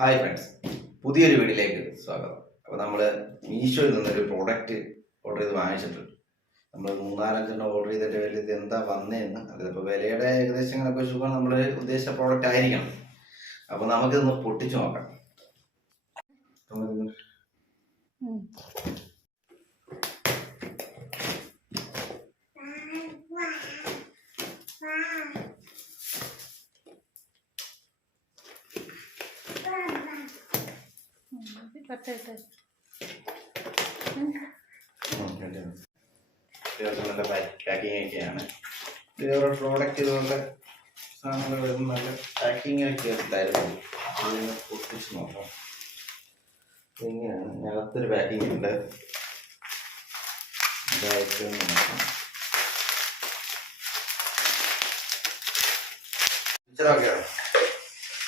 Hi friends, പുതിയൊരു വീഡിയോയിലേക്ക് സ്വാഗതം. അപ്പോൾ നമ്മൾ മീഷോയിൽ നിന്നൊരു പ്രോഡക്റ്റ് ഓർഡർ ചെയ്ത് വാങ്ങിച്ചിട്ടുണ്ട്. നമ്മൾ 3-4 ഓർഡർ ചെയ്തിട്ട് വലിയ ഇത് എന്താ വന്നതെന്ന് അതിപ്പോൾ വിലയുടെ ഏകദേശങ്ങളൊക്കെ വെച്ചുമ്പോൾ നമ്മൾ ഉദ്ദേശിച്ച പ്രോഡക്റ്റ് ആയിരിക്കണം. അപ്പോൾ നമുക്കിതൊന്ന് പൊട്ടിച്ചു നോക്കാം. നല്ല പാക്കിംഗ് ഒക്കെയാണ്. ഇതേപോലെ പ്രോഡക്റ്റ് ഇതുപോലെ സാധനങ്ങൾ വരുന്ന നല്ല പാക്കിംഗ് ഒക്കെ ഉണ്ടായിരുന്നു. അതിന് പൊട്ടിച്ച് നോക്കാം. ഇങ്ങനെയാണ് അകത്തൊരു പാക്കിംഗ് ഉണ്ട്. ഇതായിട്ട് നോക്കാം. പിക്ചറൊക്കെയാണ്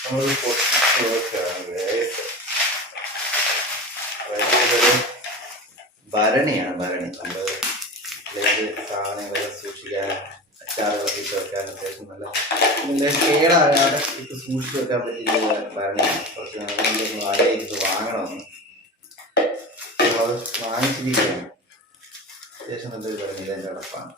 നമ്മൾ പൊട്ടിച്ച് നോക്കുകയാണ്. ഭരണിയാണ്. ഭരണി നമ്മൾ സാധനങ്ങളൊക്കെ സൂക്ഷിക്കാൻ, അച്ചാറുകളൊക്കെ ഇട്ട് വെക്കാൻ അത്യാവശ്യം നല്ല കേടാകാതെ ഇത് സൂക്ഷിച്ച് വെക്കാൻ പറ്റിയ ഭരണിയാണ്. കുറച്ച് നാളെ വാടകയ്ക്ക് വാങ്ങണമെന്ന് അത് വാങ്ങിച്ചിരിക്കുകയാണ്. അത്യാവശ്യം നല്ലൊരു ഭരണി. ഇതെൻ്റെ അടപ്പാണ്.